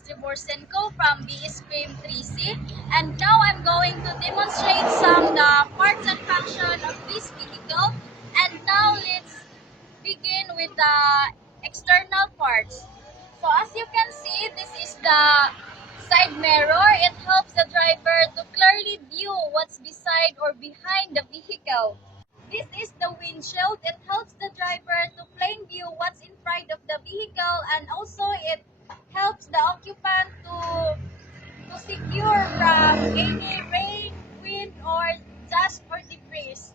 Astri Borsenko from BS Frame 3C, and now I'm going to demonstrate some the parts and function of this vehicle. And now let's begin with the external parts. So as you can see, this is the side mirror. It helps the driver to clearly view what's beside or behind the vehicle. This is the windshield. It helps the driver to plain view what's in front of the vehicle, and also it helps the occupant to secure from any rain, wind, or dust or debris.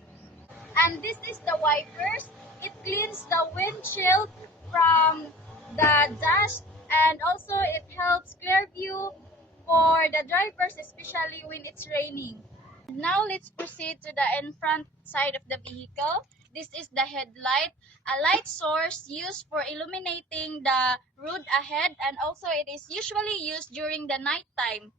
And this is the wipers. It cleans the windshield from the dust, and also it helps clear view for the drivers, especially when it's raining. Now let's proceed to the in front side of the vehicle. This is the headlight, a light source used for illuminating the road ahead, and also it is usually used during the night time.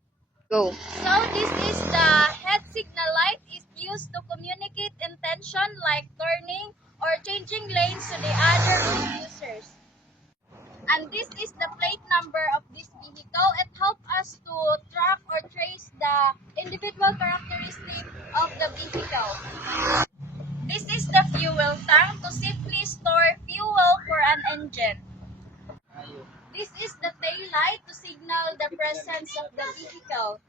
Go. So this is the head signal light, is used to communicate intention like turning or changing lanes to the other road users. And this is the plate number of this vehicle. It helps us to track or trace the individual characteristic of the vehicle. This is the fuel tank to safely store fuel for an engine. This is the tail light to signal the presence of the vehicle.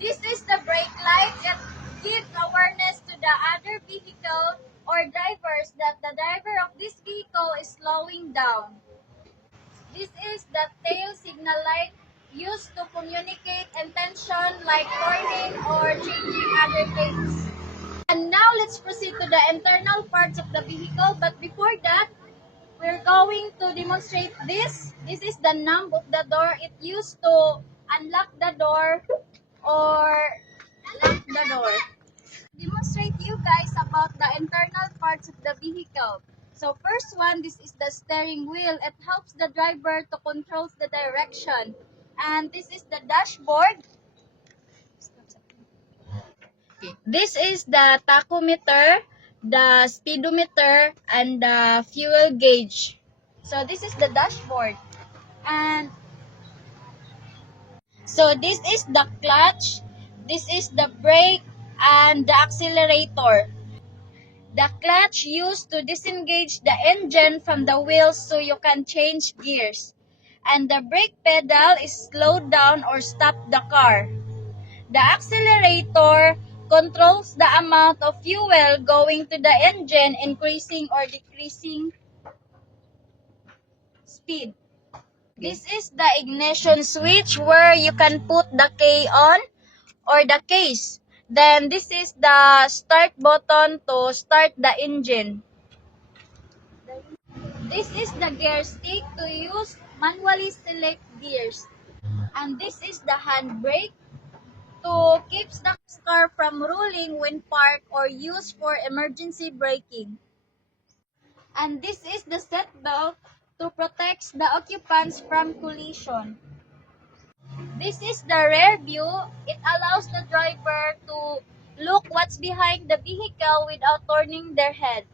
This is the brake light. It gives awareness to the other vehicle or drivers that the driver of this vehicle is slowing down. This is the tail signal light used to communicate intention like turning or changing other lanes. And now let's proceed to the internal parts of the vehicle. But before that, we're going to demonstrate this. This is the knob of the door. It used to unlock the door or lock the door. Demonstrate you guys about the internal parts of the vehicle. So first one, this is the steering wheel. It helps the driver to control the direction. And this is the dashboard. This is the tachometer, the speedometer, and the fuel gauge. So this is the dashboard. And so this is the clutch, this is the brake, and the accelerator. The clutch used to disengage the engine from the wheels so you can change gears. And the brake pedal is slow down or stop the car. The accelerator controls the amount of fuel going to the engine, increasing or decreasing speed. This is the ignition switch where you can put the key on or the case. Then this is the start button to start the engine. This is the gear stick to use manually select gears. And this is the handbrake to keep the car from rolling when parked or used for emergency braking. And this is the seat belt to protect the occupants from collision. This is the rear view. It allows the driver to look what's behind the vehicle without turning their head.